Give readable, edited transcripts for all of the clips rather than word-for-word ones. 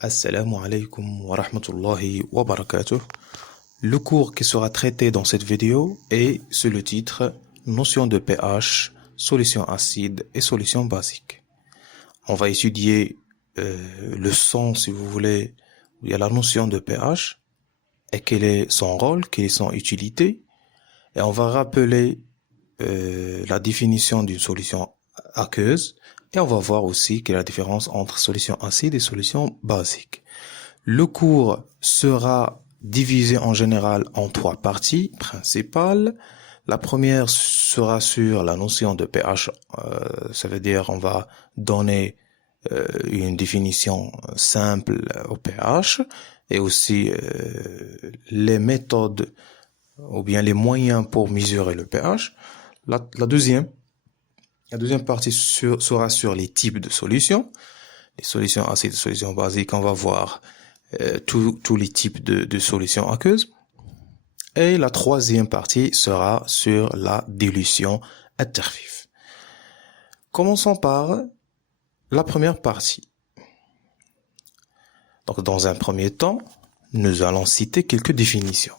Assalamu alaikum wa rahmatullahi wa barakatuh. Le cours qui sera traité dans cette vidéo est sous le titre Notion de pH, solution acide et solution basique. On va étudier le son, si vous voulez, il y a la notion de pH et quel est son rôle, quelle est son utilité. Et on va rappeler la définition d'une solution aqueuse. Et on va voir aussi quelle est la différence entre solution acide et solution basique. Le cours sera divisé en général en 3 parties principales. La première sera sur la notion de pH. Ça veut dire on va donner une définition simple au pH et aussi les méthodes ou bien les moyens pour mesurer le pH. La deuxième partie sera sur les types de solutions. Les solutions acides, les solutions basiques, on va voir tous les types de solutions aqueuses. Et la troisième partie sera sur la dilution at-tarfif. Commençons par la première partie. Donc, dans un premier temps, nous allons citer quelques définitions.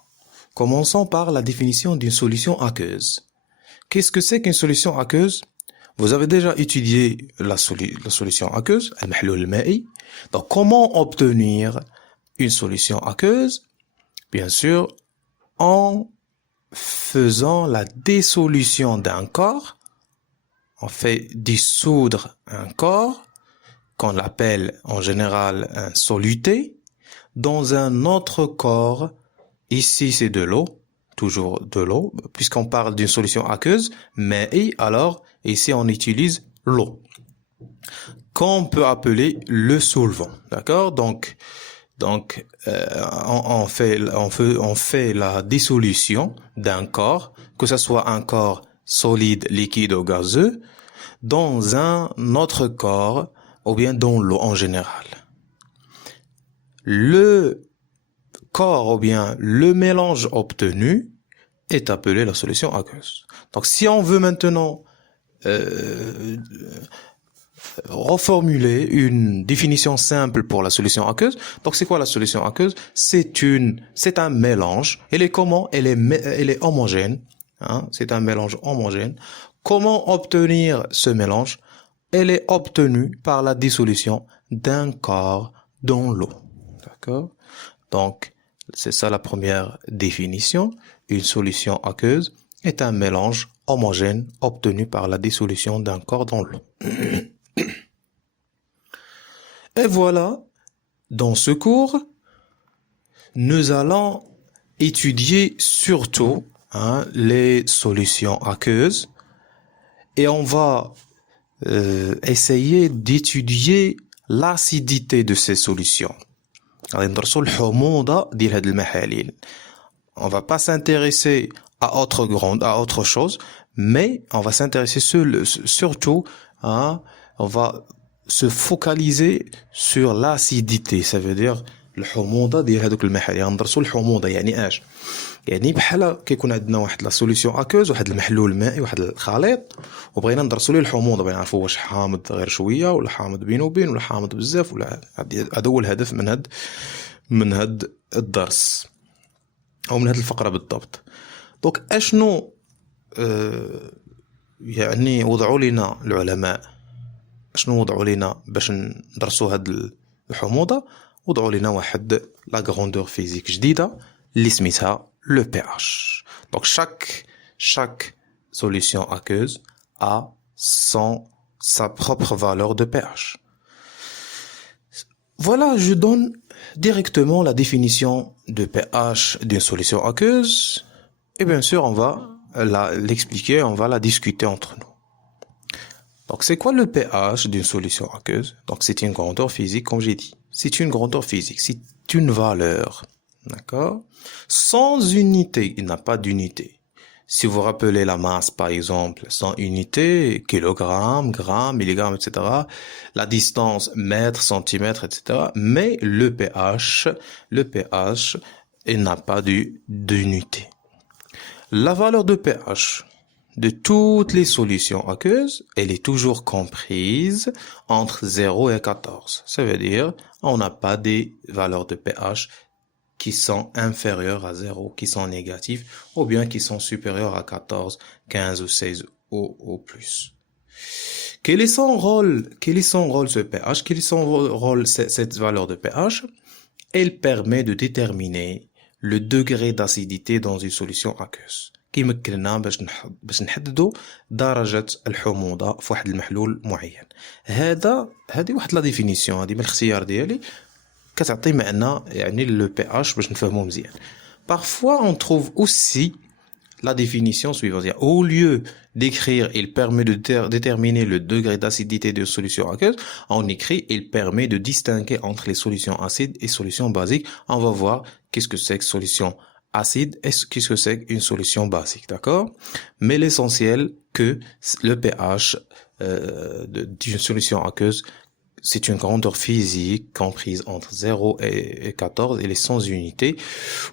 Commençons par la définition d'une solution aqueuse. Qu'est-ce que c'est qu'une solution aqueuse? Vous avez déjà étudié la solution aqueuse, al-mahloul al-ma'i. Donc, comment obtenir une solution aqueuse? Bien sûr, en faisant la dissolution d'un corps. On fait dissoudre un corps, qu'on appelle en général un soluté, dans un autre corps. Ici, c'est de l'eau, toujours de l'eau, puisqu'on parle d'une solution aqueuse, ma'i, alors ici on utilise l'eau, qu'on peut appeler le solvant, d'accord? Donc on fait la dissolution d'un corps, que ce soit un corps solide, liquide ou gazeux, dans un autre corps ou bien dans l'eau en général. Le corps ou bien le mélange obtenu est appelé la solution aqueuse. Donc si on veut maintenant reformuler une définition simple pour la solution aqueuse. Donc c'est quoi la solution aqueuse? C'est un mélange. Elle est comment? Elle est homogène. Hein? C'est un mélange homogène. Comment obtenir ce mélange? Elle est obtenue par la dissolution d'un corps dans l'eau. D'accord? Donc c'est ça la première définition. Une solution aqueuse est un mélange homogène obtenu par la dissolution d'un corps dans l'eau. Et voilà, dans ce cours, nous allons étudier surtout les solutions aqueuses et on va essayer d'étudier l'acidité de ces solutions. On va pas s'intéresser à autre chose, mais on va s'intéresser surtout on va se focaliser sur l'acidité. Ça veut dire الحموضة ديال هذوك المحاليل. غندرسوا الحموضة يعني اش؟ يعني بحال كيكون عندنا واحد لا سوليسيون اكوز، واحد المحلول مائي، واحد الخليط، وبغينا ندرسوا ليه الحموضة، بغينا نعرفوا واش حامض غير شوية ولا حامض بين وبين ولا حامض بزاف ولا. هذا هو الهدف من هاد الدرس او من هاد الفقرة بالضبط. دونك اشنو يعني وضعوا لنا العلماء، شنو وضعوا لنا باش ندرسوا هاد الحموضة؟ وضعوا لنا واحد لا غروندور فيزيك جديدة اللي سميتها لو بي اش. دونك chaque solution aqueuse a sa propre valeur de pH. Voilà, je donne directement la définition de pH d'une solution aqueuse et bien sûr on va l'expliquer, on va la discuter entre nous. Donc c'est quoi le pH d'une solution aqueuse? Donc c'est une grandeur physique, comme j'ai dit. C'est une grandeur physique, c'est une valeur. D'accord? Sans unité, il n'a pas d'unité. Si vous rappelez la masse, par exemple, sans unité, kilogramme, gramme, milligramme, etc., la distance, mètre, centimètre, etc., mais le pH, il n'a pas d'unité. La valeur de pH de toutes les solutions aqueuses, elle est toujours comprise entre 0 et 14. Ça veut dire, on n'a pas des valeurs de pH qui sont inférieures à 0, qui sont négatives, ou bien qui sont supérieures à 14, 15 ou 16 ou plus. Quel est son rôle ce pH? Quel est son rôle cette valeur de pH? Elle permet de déterminer le degré d'acidité dans une solution aqueuse. كيمكننا باش نحددوا درجة الحموضة في واحد المحلول معين. هذه واحد لا ديفينيسيون، هذه من الاختيار ديالي كتعطي معنى يعني le pH باش نفهموه مزيان. Parfois on trouve aussi la définition suivante. Au lieu d'écrire il permet de déterminer le degré d'acidité de solution aqueuse, on écrit il permet de distinguer entre les solutions acides et solutions basiques. On va voir qu'est-ce que c'est que solution acide et qu'est-ce que c'est qu'une solution basique, d'accord? Mais l'essentiel que le pH d'une solution aqueuse, c'est une grandeur physique comprise entre 0 et 14 et les 100 unités,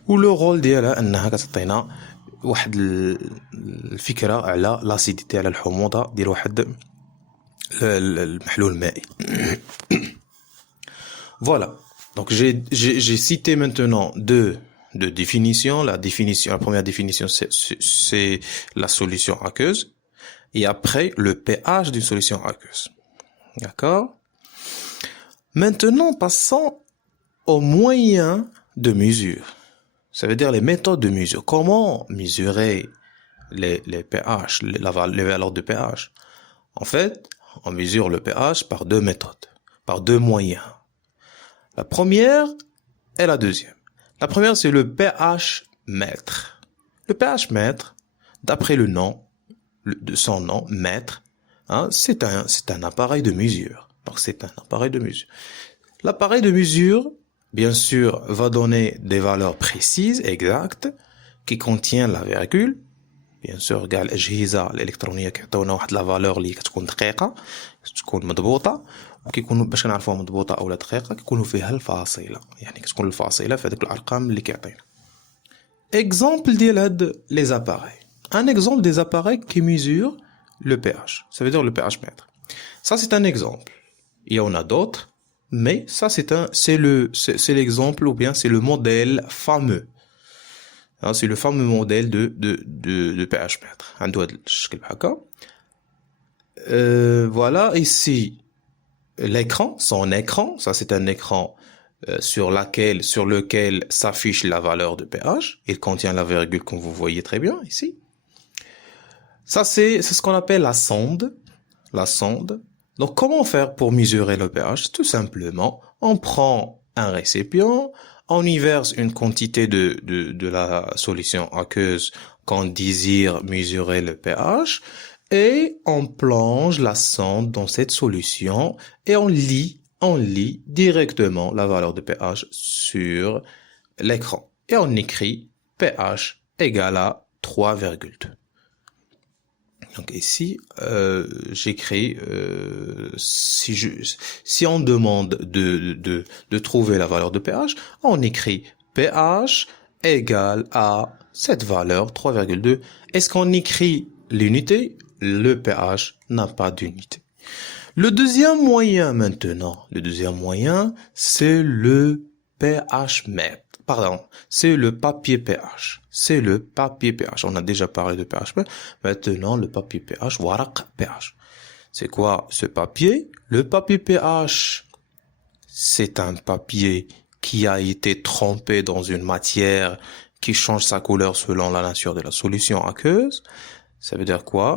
où le rôle ديالها انها كتعطينا واحد الفكرة على l'acidité على الحموضة ديال واحد المحلول المائي. Voilà. Donc j'ai cité maintenant deux définitions. La première définition c'est la solution aqueuse et après le pH d'une solution aqueuse. D'accord? Maintenant passons aux moyens de mesure. Ça veut dire les méthodes de mesure. Comment mesurer les pH, les valeurs de pH? En fait, on mesure le pH par deux méthodes, par deux moyens. La première et la deuxième. La première, c'est le pH mètre. Le pH mètre, d'après le nom, de son nom, mètre, hein, c'est un appareil de mesure. Donc, c'est un appareil de mesure. L'appareil de mesure, bien sûr, va donner des valeurs précises, exactes, qui contiennent la virgule. Bien sûr, قال الأجهزة الإلكترونية كيعطيونا واحد لا فالور اللي كتكون دقيقة، تكون مضبوطة، وكيكونوا باش كنعرفوها مضبوطة أو لا دقيقة كيكونوا فيها الفاصلة، يعني كتكون الفاصلة في هذوك الأرقام اللي كيعطينا. Exemple ديال هاد les appareils. Un exemple des appareils qui mesurent le pH. Ça veut dire le pH mètre. Ça c'est un exemple. Il y en a d'autres. Mais ça, c'est l'exemple ou bien c'est le modèle fameux. Hein, c'est le fameux modèle de pH mètre. Voilà, ici, l'écran, son écran. Ça, c'est un écran sur lequel s'affiche la valeur de pH. Il contient la virgule, comme vous voyez très bien ici. Ça, c'est ce qu'on appelle la sonde. La sonde. Donc, comment faire pour mesurer le pH? Tout simplement, on prend un récipient, on y verse une quantité de la solution aqueuse qu'on désire mesurer le pH et on plonge la sonde dans cette solution et on lit directement la valeur de pH sur l'écran. Et on écrit pH égale à 3,2. Donc ici, j'écris si on demande de trouver la valeur de pH, on écrit pH égale à cette valeur 3,2. Est-ce qu'on écrit l'unité? Le pH n'a pas d'unité. Le deuxième moyen maintenant, c'est le pH mètre. Pardon, c'est le papier pH. C'est le papier pH. On a déjà parlé de pH. Maintenant, le papier pH, waraq pH. C'est quoi ce papier? Le papier pH, c'est un papier qui a été trempé dans une matière qui change sa couleur selon la nature de la solution aqueuse. Ça veut dire quoi?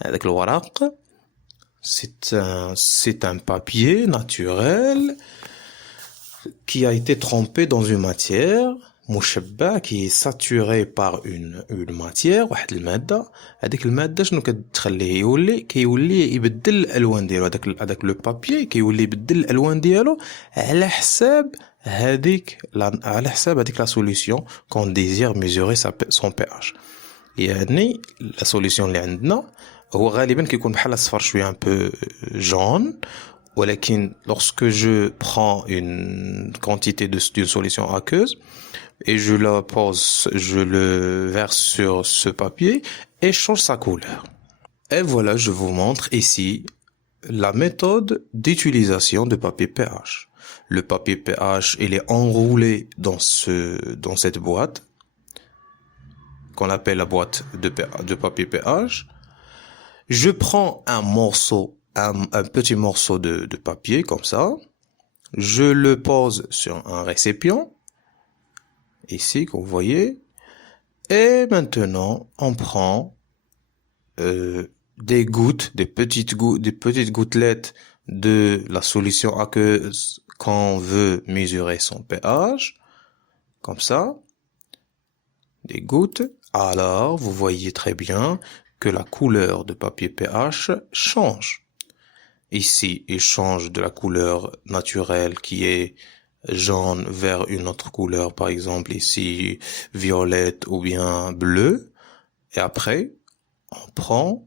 Avec le waraq, c'est un papier naturel qui a été trempé dans une matière مشبع qui est saturé par une matière واحد المادة. هذيك المادة شنو كتخليه كيولي يبدل الالوان ديالو. هذاك لو بابيي كيولي يبدل الالوان ديالو على حساب هذيك لا سوليسيون كون ديزير ميزوري son pH. يعني لا سوليسيون اللي عندنا هو غالبا كيكون بحال الصفر شويه un peu jaune. ولكن lorsque je prends une quantité d'une solution aqueuse et je le verse sur ce papier et change sa couleur. Et voilà, je vous montre ici la méthode d'utilisation de papier pH. Le papier pH, il est enroulé dans cette boîte qu'on appelle la boîte de papier pH. Je prends un petit morceau de papier comme ça. Je le pose sur un récipient, ici, comme vous voyez. Et maintenant, on prend des petites gouttelettes de la solution aqueuse qu'on veut mesurer son pH, comme ça, des gouttes. Alors, vous voyez très bien que la couleur de papier pH change. Ici, il change de la couleur naturelle qui est jaune vers une autre couleur, par exemple ici violette ou bien bleu. Et après, on prend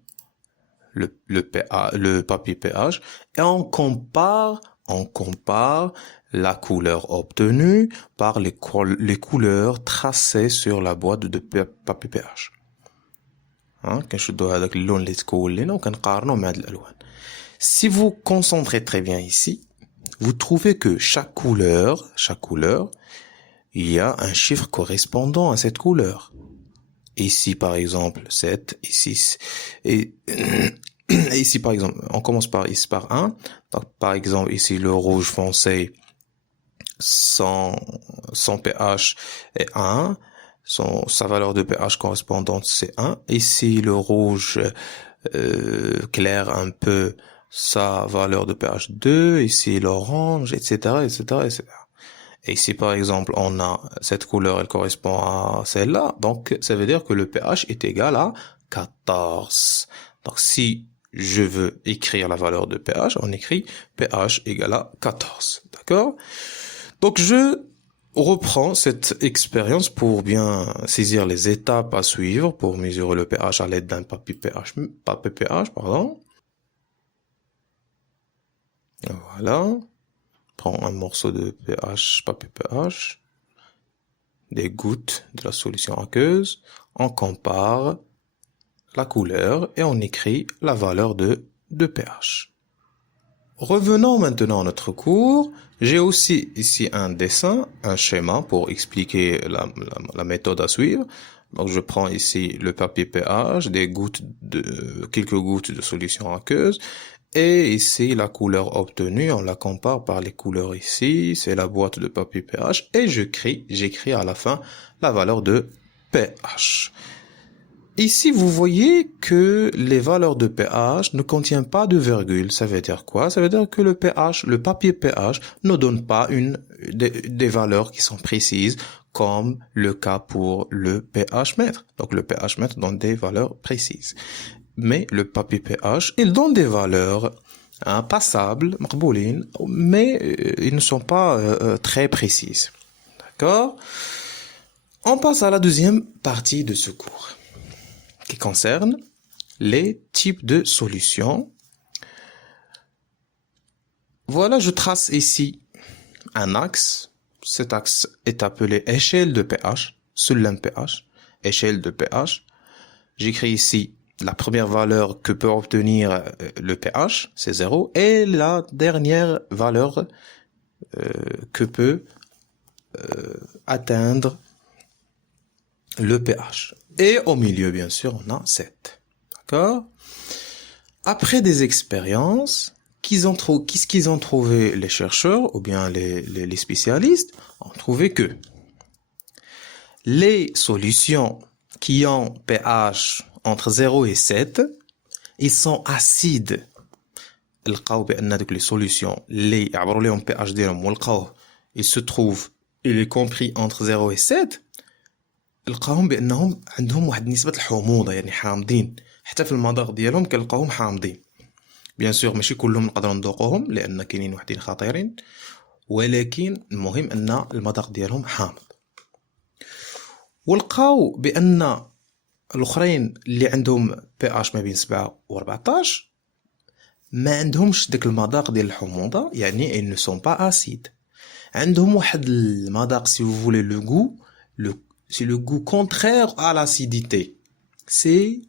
le papier pH et on compare la couleur obtenue par les couleurs tracées sur la boîte de papier pH. كنشدو هذاك اللون اللي تكون لنا وكنقارنوه مع هاد الالوان. Si vous concentrez très bien ici, vous trouvez que chaque couleur, il y a un chiffre correspondant à cette couleur. Ici, par exemple, 7, ici, et ici, par exemple, on commence par 1. Donc, par exemple, ici, le rouge foncé, son pH est 1. Sa valeur de pH correspondante, c'est 1. Ici, le rouge clair un peu, sa valeur de pH 2, ici l'orange, etc., etc., etc. Et ici, par exemple, on a cette couleur, elle correspond à celle-là, donc ça veut dire que le pH est égal à 14. Donc si je veux écrire la valeur de pH, on écrit pH égale à 14, d'accord? Donc je reprends cette expérience pour bien saisir les étapes à suivre pour mesurer le pH à l'aide d'un papier pH, pardon. Voilà. Prends un morceau de papier pH, des gouttes de la solution aqueuse, on compare la couleur et on écrit la valeur de pH. Revenons maintenant à notre cours. J'ai aussi ici un dessin, un schéma pour expliquer la méthode à suivre. Donc je prends ici le papier pH, quelques gouttes de solution aqueuse. Et ici, la couleur obtenue, on la compare par les couleurs ici, c'est la boîte de papier pH, et j'écris à la fin la valeur de pH. Ici, vous voyez que les valeurs de pH ne contiennent pas de virgule. Ça veut dire quoi? Ça veut dire que le papier pH ne donne pas des valeurs qui sont précises, comme le cas pour le pH mètre. Donc, le pH mètre donne des valeurs précises. Mais le papier pH, il donne des valeurs passables, مقبولين, mais ils ne sont pas très précises. D'accord? On passe à la deuxième partie de ce cours, qui concerne les types de solutions. Voilà, je trace ici un axe. Cet axe est appelé échelle de pH, سلم pH, échelle de pH. J'écris ici la première valeur que peut obtenir le pH, c'est 0, et la dernière valeur que peut atteindre le pH. Et au milieu, bien sûr, on a 7. D'accord? Après des expériences, qu'est-ce qu'ils ont trouvé les chercheurs, ou bien les spécialistes, ont trouvé que les solutions qui ont pH entre 0 et 7, ils sont acides. لقاو بأن هذوك les solutions اللي عبروا لهم pH ديالهم ولقاوه il se trouve il est compris entre 0 et 7 لقاهم بأنهم عندهم واحد نسبة الحموضة يعني حامضين حتى في المذاق ديالهم كنلقاوهم حامضين بيان سور ماشي كلهم نقدروا نذوقوهم لأن كاينين وحدين خطيرين ولكن المهم أن المذاق ديالهم حامض ولقاو بأن الاخرين اللي عندهم pH ما بين 7 و 14 ما عندهمش داك المذاق ديال الحموضه يعني ils ne sont pas acides عندهم واحد المذاق si vous voulez c'est le goût contraire à l'acidité c'est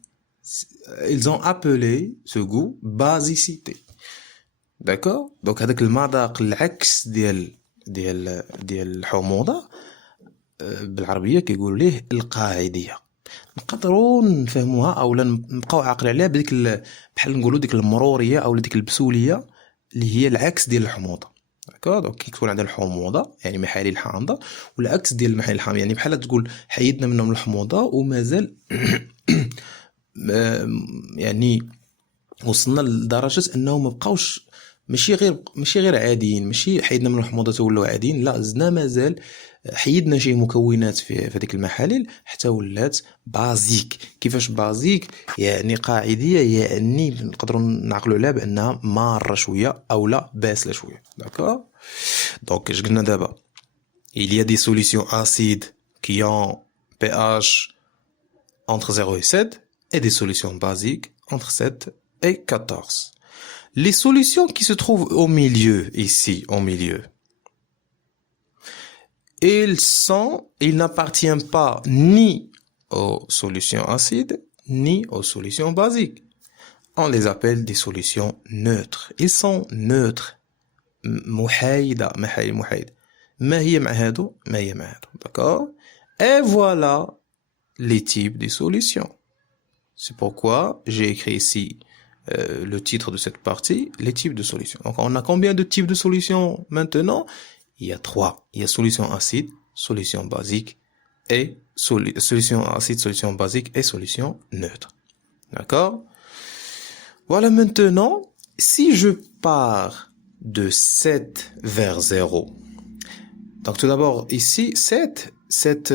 ils ont appelé ce goût basicité. D'accord. Donc هذاك المذاق العكس ديال الحموضة بالعربية كيقولوا ليه القاعدية. نقدروا نفهموها اولا نبقاو عاقلين عليها بديك بحال نقولوا ديك المرورية او ديك البسولية اللي هي العكس ديال الحموضة. داكور. دونك كيكون عندنا الحموضة يعني محاليل حامضة، والعكس ديال المحاليل الحامضة يعني بحال تقول حيدنا منهم الحموضة ومازال يعني وصلنا لدرجة انهم مبقاوش ماشي غير عاديين، ماشي حيدنا من الحموضة تولوا عاديين، لا زدنا مازال حيدنا شي مكونات في هذيك المحاليل حتى ولات بازيك. كيفاش بازيك؟ يعني قاعدية، يعني نقدروا نعقلوا عليها بانها مارة شوية او لا باسلة شوية. داكور. دونك اش قلنا دابا؟ il y a des solutions acides qui ont pH entre 0 et 7 et des solutions basiques entre 7 et 14. Les solutions qui se trouvent au milieu, ici, au milieu, ils n'appartiennent pas ni aux solutions acides, ni aux solutions basiques. On les appelle des solutions neutres. Ils sont neutres. محايدة. ما هي مع هادو، ما هي مع هادو. D'accord? Et voilà les types de solutions. C'est pourquoi j'ai écrit ici le titre de cette partie, les types de solutions. Donc, on a combien de types de solutions maintenant? Il y a 3. Il y a solution acide, solution basique et solution acide, solution basique et solution neutre. D'accord? Voilà maintenant, si je pars de 7 vers 0. Donc, tout d'abord, ici, 7, c'est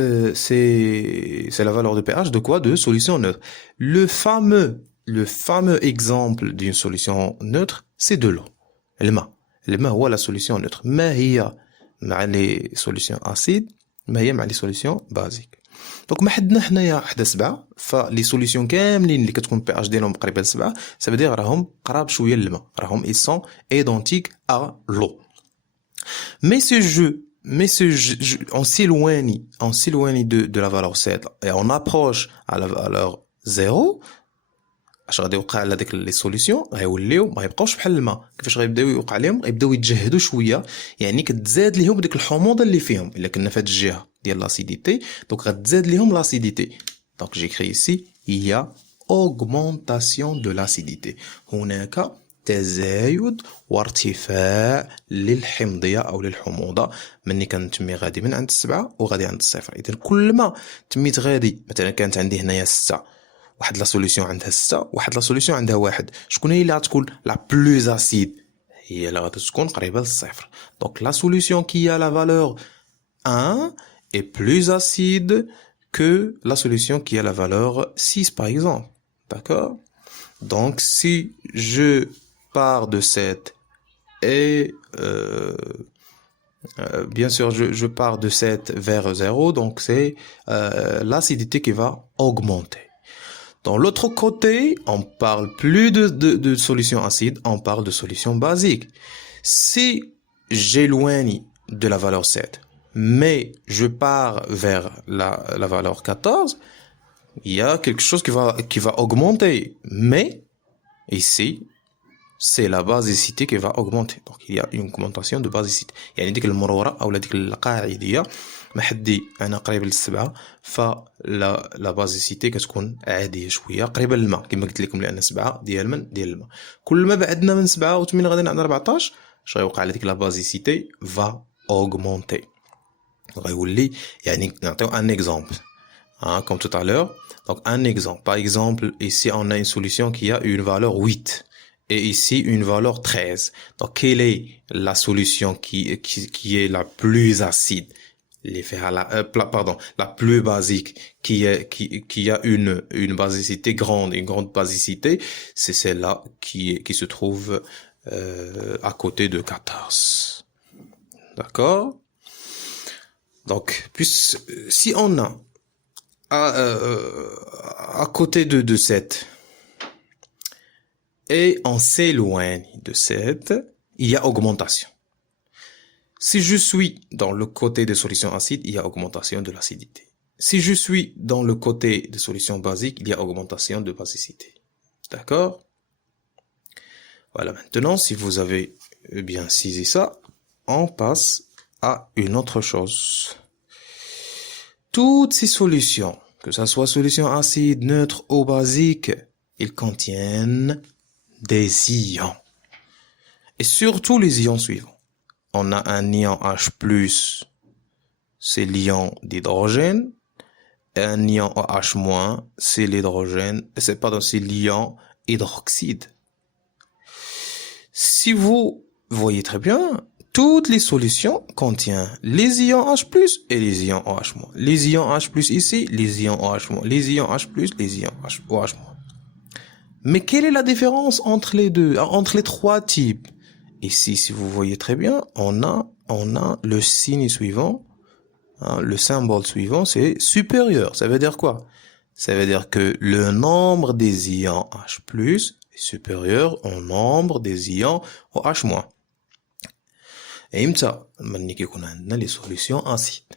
la valeur de pH de quoi? De solution neutre. Le fameux exemple d'une solution neutre, c'est de l'eau. الماء هو la solution neutre. ما هي مع les solutions acides، ما هي مع les solutions basiques. دونك ما حدنا حنايا حدا 7، فلي سوليسيون كاملين اللي كتكون بي اش ديالهم قريبه ل 7 ça veut dire راهم قراب شويه للماء، راهم ils sont identiques à l'eau. Mais ce jeu, on s'éloigne de la valeur 7 et on approche à la valeur 0. اش غادي يوقع على ديك لي سوليسيون؟ غيوليو ما يبقاوش بحال الماء. كيفاش غيبداو يوقع لهم؟ غيبداو يتجهدوا شويه، يعني كتزاد ليهم ديك الحموضه اللي فيهم. الا كنا في هاد الجهه ديال لاسيديتي دونك غتزاد ليهم لاسيديتي. دونك جيكري ici il y a augmentation de l'acidité. هناك تزايد وارتفاع للحمضيه او للحموضه مني كنتمي غادي من عند 7 وغادي عند 0. اذا كل ما تميت غادي مثلا كانت عندي هنايا 6، واحد لا سوليسيون عندها 6، واحد لا سوليسيون عندها 1، شكون هي اللي غتكون لا بلوز اسيد؟ هي اللي غادي تكون قريبه للصفر. دونك لا سوليسيون كي a la valeur 1 est plus acide que la solution qui a la valeur 6 par exemple. D'accord? Donc si je pars de 7 et bien sûr je pars de 7 vers 0, donc c'est l'acidité qui va augmenter. Dans l'autre côté, on parle plus de solution acide, on parle de solution basique. Si j'éloigne de la valeur 7, mais je pars vers la valeur 14, il y a quelque chose qui va augmenter. Mais ici, c'est la basicité qui va augmenter. Donc il y a une augmentation de basicité. يعني ديك المرورة أو ديك القاعدية ما حدي أنا قريب للسبعة، فلا بازيسيتي كتكون عادية شوية قريبة للماء كما قلت لكم، لأن 7 ديال الماء. كل ما بعدنا من 7 و8 غادي عند 14 اش غيوقع على ديك لا بازيسيتي va augmenter. غيولي يعني نعطيو un exemple comme tout à l'heure. Donc un exemple, par exemple ici on a une solution qui a une valeur 8 et ici une valeur 13. Donc quelle est la solution qui est la plus acide? La plus basique, qui a une basicité grande, une grande basicité, c'est celle-là qui se trouve à côté de 14. D'accord? Donc, si on a à côté de 7 et on s'éloigne de 7, il y a augmentation. Si je suis dans le côté des solutions acides, il y a augmentation de l'acidité. Si je suis dans le côté des solutions basiques, il y a augmentation de basicité. D'accord? Voilà, maintenant, si vous avez bien saisi ça, on passe à une autre chose. Toutes ces solutions, que ce soit solution acide, neutre ou basique, ils contiennent des ions. Et surtout les ions suivants. On a un ion H+, c'est l'ion d'hydrogène. Et un ion OH-, c'est c'est l'ion hydroxyde. Si vous voyez très bien, toutes les solutions contiennent les ions H+, et les ions OH-. Les ions H+, ici, les ions OH-, les ions H+, les ions OH-. Mais quelle est la différence entre les deux, entre les trois types? Ici, si vous voyez très bien, on a le signe suivant, le symbole suivant, c'est supérieur. Ça veut dire quoi? Ça veut dire que le nombre des ions H+, est supérieur au nombre des ions OH-. Et imta, ملي كيكون عندنا les solutions acides.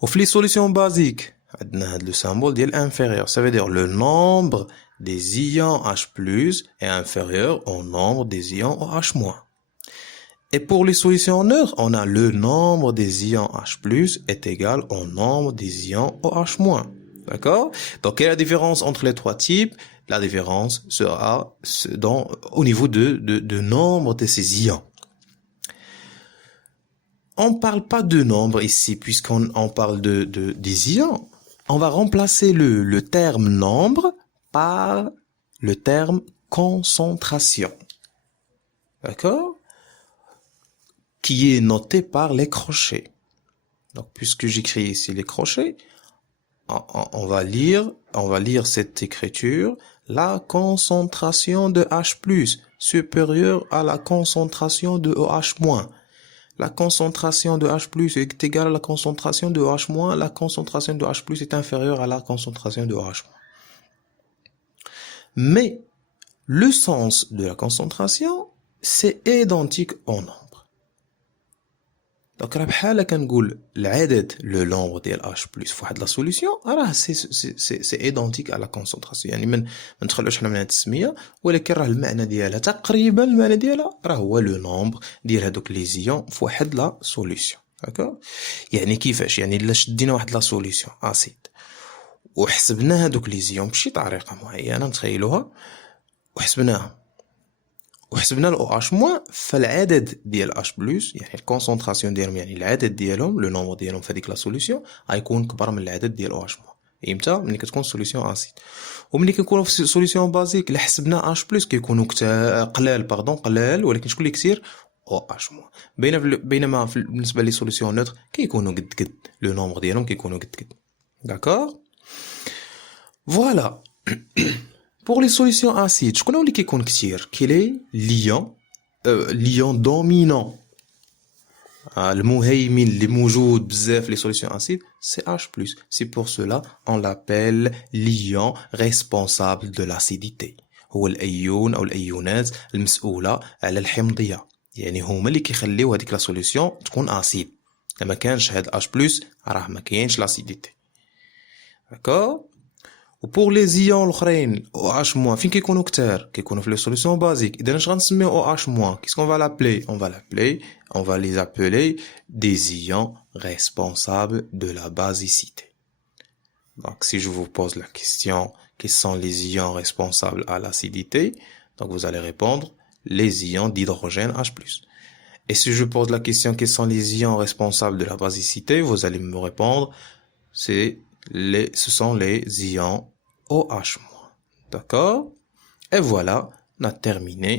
وفي les solutions basiques, عندنا le symbole ديال inférieur. Ça veut dire le nombre des ions H+ est inférieur au nombre des ions OH-. Et pour les solutions neutres, on a le nombre des ions H+ est égal au nombre des ions OH-. D'accord? Donc, quelle est la différence entre les trois types? La différence sera au niveau de nombre de ces ions. On ne parle pas de nombre ici, puisqu'on parle des ions. On va remplacer le terme nombre par le terme concentration. D'accord? Qui est noté par les crochets. Donc, puisque j'écris ici les crochets, on va lire cette écriture. La concentration de H+ supérieure à la concentration de OH-. La concentration de H+ est égale à la concentration de OH-. La concentration de H+ est inférieure à la concentration de OH-. Mais le sens de la concentration, c'est identique au nombre. Donc, بحال كنقول العدد le nombre ديال H+ في واحد لا سوليسيون راه سي ايدونتيك على كونسونطراسيون. يعني ما نتخلوش حنا من هاد التسميه، ولكن راه المعنى ديالها تقريبا المعنى ديالها راه هو لو نومبر ديال هادوك لي زيون في واحد لا سوليسيون. داكور؟ يعني كيفاش؟ يعني الا شدينا واحد لا سوليسيون اسيد وحسبنا هادوك لي زيون بشي طريقه معينه نتخيلوها، وحسبنا ال OH- فالعدد ديال H+، يعني الكونسونطراسيون ديالهم، يعني العدد ديالهم لو نومبر ديالهم في هذيك لا سوليسيون غيكون كبر من العدد ديال OH-. امتى؟ ملي كتكون سوليسيون اسيد. وملي كنكونوا في سوليسيون بازيك اللي حسبنا H+ كيكونوا قلال، ولكن شكون اللي كثير؟ OH-. بينما بالنسبه لي سوليسيون نوتر كيكونوا قد لو نومبر ديالهم كيكونوا قد. داكور؟ فوالا. Pour les solutions acides, je connais qui compte كتير. Quel est l'ion dominant? المهيمن اللي موجود بزاف les solutions acides, c'est H+. C'est pour cela on l'appelle l'ion responsable de l'acidité. هو الايون او الايونات المسؤوله على الحمضيه. يعني هما اللي كيخليو هذيك لا سوليسيون تكون اسيد. لما كانش هاد H+ راه ما كاينش l'acidité. D'accord? وبور لي زيون الاخرين OH- فين كيكونوا كتار؟ كيكونوا في لي سوليسيون بازيك. اذا اش غنسميو OH-، كيسكون فا لابلي؟ on va les appeler des ions responsables de la basicité. Donc si je vous pose la question quels sont les ions responsables à l'acidité, donc vous allez répondre les ions d'hydrogène H+. Et si je pose la question quels sont les ions responsables de la basicité, vous allez me répondre ce sont les ions OH-. D'accord? Et voilà, on a terminé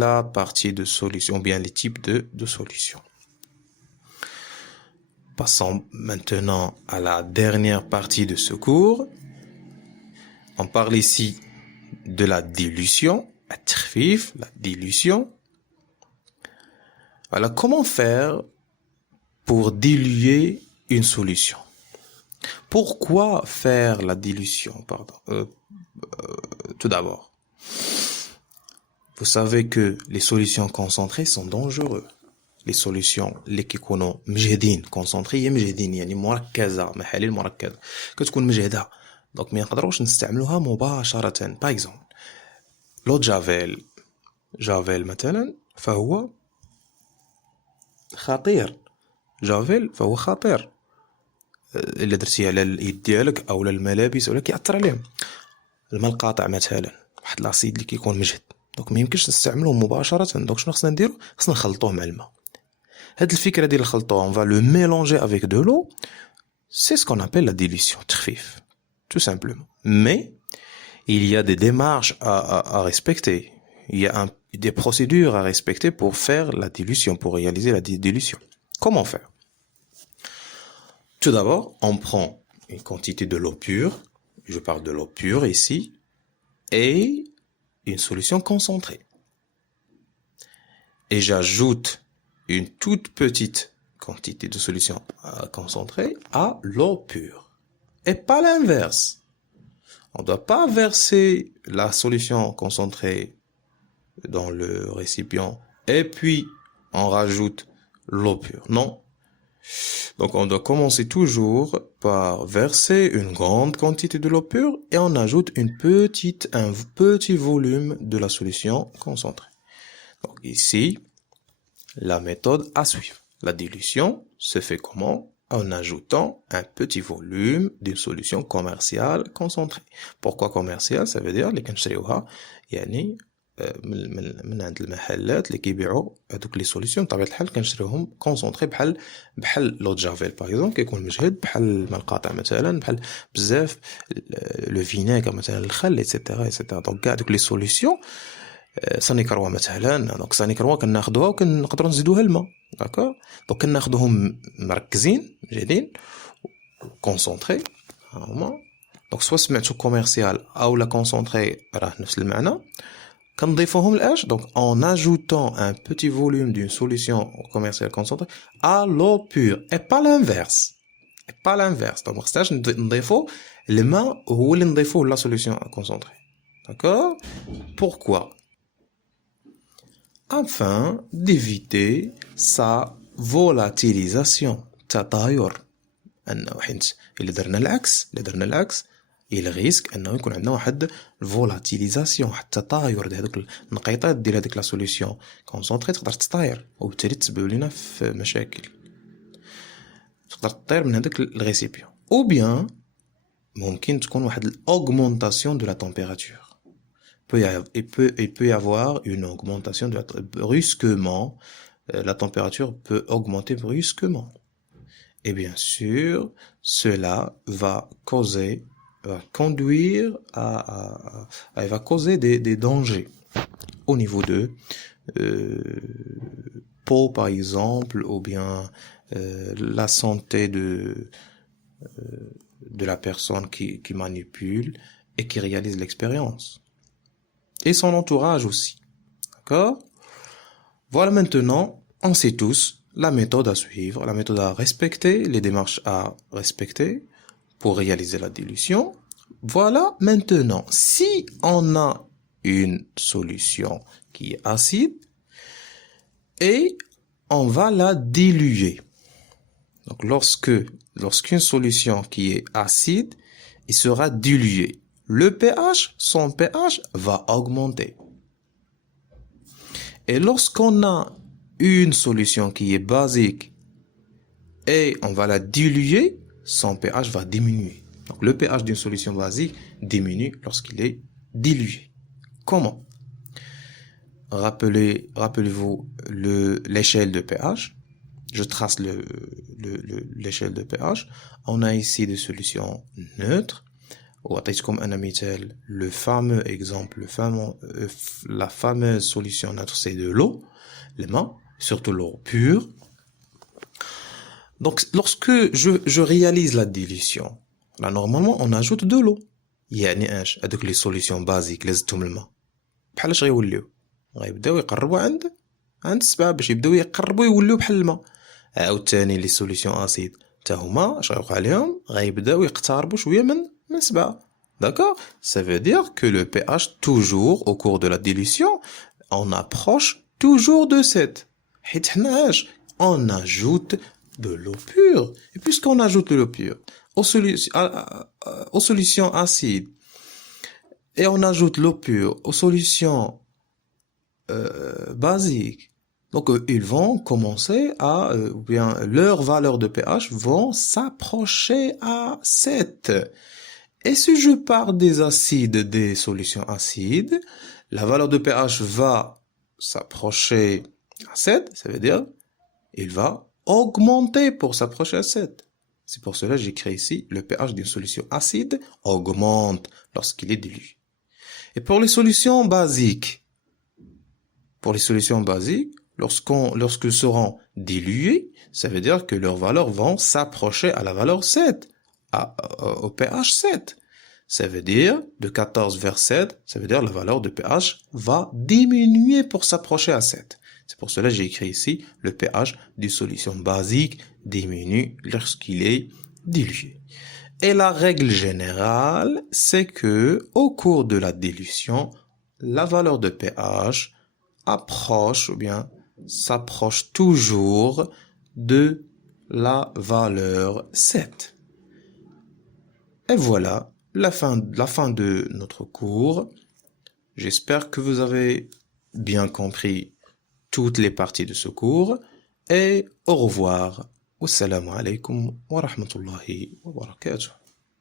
la partie de solution, bien les types de solutions. Passons maintenant à la dernière partie de ce cours. On parle ici de la dilution, la dilution. Voilà, comment faire pour diluer une solution? Pourquoi faire la dilution? Tout d'abord, vous savez que les solutions concentrées sont dangereuses. les solutions اللي كيكونوا مجهدين concentrés هي مجهدين يعني مركزة محاليل مركزة كتكون مجهدة دونك ما نقدروش نستعملوها مباشرة. باغ اكزومبل لو جافيل مثلا فهو خطير. جافيل فهو خطير الا درتيه على اليد ديالك او على الملابس ولا كيأثر عليهم. الماء القاطع مثلا واحد لاسيد اللي كيكون مجهد دونك ما يمكنش نستعملوه مباشرة. دونك شنو خصنا نديرو؟ خصنا نخلطوه مع الماء. هاد الفكرة ديال نخلطوه on va le mélanger avec de l'eau, c'est ce qu'on appelle la dilution, تخفيف tout simplement. Mais il y a des démarches à respecter. Il y a des procédures à respecter pour faire la dilution, pour réaliser la dilution. Comment faire? Tout d'abord, on prend une quantité de l'eau pure, je parle de l'eau pure ici, et une solution concentrée. Et j'ajoute une toute petite quantité de solution concentrée à l'eau pure. Et pas l'inverse. On ne doit pas verser la solution concentrée dans le récipient et puis on rajoute l'eau pure. Non. Donc on doit commencer toujours par verser une grande quantité de l'eau pure et on ajoute un petit volume de la solution concentrée. Donc ici, la méthode à suivre. La dilution se fait comment? En ajoutant un petit volume d'une solution commerciale concentrée. Pourquoi commerciale? Ça veut dire اللي كنشريوها يعني من عند المحلات اللي كيبيعوا هذوك لي سوليسيون بطبيعة الحال كنشريوهم كونسونطري بحال لو جافيل باغ اكزومبل كيكون مجهد بحال الماء القاطع مثلا بحال بزاف لو فينيغر مثلا الخل ايتترا ايتترا. دونك كاع دوك لي سوليسيون سانيكروا مثلا دونك سانيكروا كناخذوها وكنقدروا نزيدوها الماء داكور. دونك كناخذوهم مركزين مجهدين كونسونطري هما دونك سوا سمعتو كوميرسيال او لا كونسونطري راه نفس المعنى. كنضيفوهم لاش دونك en ajoutant un petit volume d'une solution commerciale concentrée à l'eau pure et pas l'inverse. et pas l'inverse. دونك مخصناش نضيفو الماء هو اللي نضيفوه لا solution concentrée. D'accord? Pourquoi? Afin d'éviter sa volatilisation. تطاير. أنه حيت إلا درنا العكس il risque أنه يكون عندنا واحد volatilisation واحد التطاير ديال هذوك النقيطات ديال هذيك لا سوليسيون كونسونطري تقدر تطاير وبالتالي تسبب لنا في مشاكل. تقدر تطير من هذاك الريسيبيون ou bien ممكن تكون واحد l'augmentation de la température. Il peut y avoir une augmentation brusquement. La température peut augmenter brusquement. Et bien sûr, cela va conduire va causer des dangers au niveau de peau par exemple, ou bien la santé de la personne qui manipule et qui réalise l'expérience. Et son entourage aussi. D'accord? Voilà, maintenant, on sait tous la méthode à suivre, la méthode à respecter, les démarches à respecter pour réaliser la dilution. Voilà, maintenant, si on a une solution qui est acide et on va la diluer. Donc, lorsqu'une solution qui est acide, il sera dilué. Son pH va augmenter. Et lorsqu'on a une solution qui est basique et on va la diluer, son pH va diminuer. Donc le pH d'une solution basique diminue lorsqu'il est dilué. Comment? Rappelez-vous l'échelle de pH. Je trace l'échelle de pH. On a ici des solutions neutres. وعطيتكم أنا مثال le fameux exemple, la fameuse solution neutre, c'est de l'eau, le main, surtout l'eau pure. Donc lorsque je réalise la dilution, là normalement on ajoute de l'eau. يعني ايش؟ هذوك les solutions basiques اللي زدتهم الماء بحال اش غيوليو؟ غيبداو يقربوا عند السبعة باش يبداو يقربوا يوليو بحال الماء. عاوتاني les solutions acides حتى هما اش غيوقع لهم؟ غيبداو يقتربوا شوية من 7. D'accord? Ça veut dire que le pH, toujours, au cours de la dilution, on approche toujours de 7. حيت حنا اش on ajoute de l'eau pure. Et puisqu'on ajoute de l'eau pure aux solutions acides et on ajoute l'eau pure aux solutions basiques, donc ils vont commencer à, ou bien leurs valeurs de pH vont s'approcher à 7. Et si je pars des acides, des solutions acides, la valeur de pH va s'approcher à 7, ça veut dire il va augmenter pour s'approcher à 7. C'est pour cela que j'écris ici le pH d'une solution acide augmente lorsqu'il est dilué. Et pour les solutions basiques, lorsqu'ils seront dilués, ça veut dire que leurs valeurs vont s'approcher à la valeur 7, au pH 7. Ça veut dire, de 14 vers 7, ça veut dire la valeur de pH va diminuer pour s'approcher à 7. C'est pour cela que j'ai écrit ici, le pH d'une solution basique diminue lorsqu'il est dilué. Et la règle générale, c'est que au cours de la dilution, la valeur de pH approche ou bien s'approche toujours de la valeur 7. Et voilà la fin de notre cours. J'espère que vous avez bien compris toutes les parties de ce cours et au revoir. Wassalamu alaikum wa rahmatullahi wa barakatuh.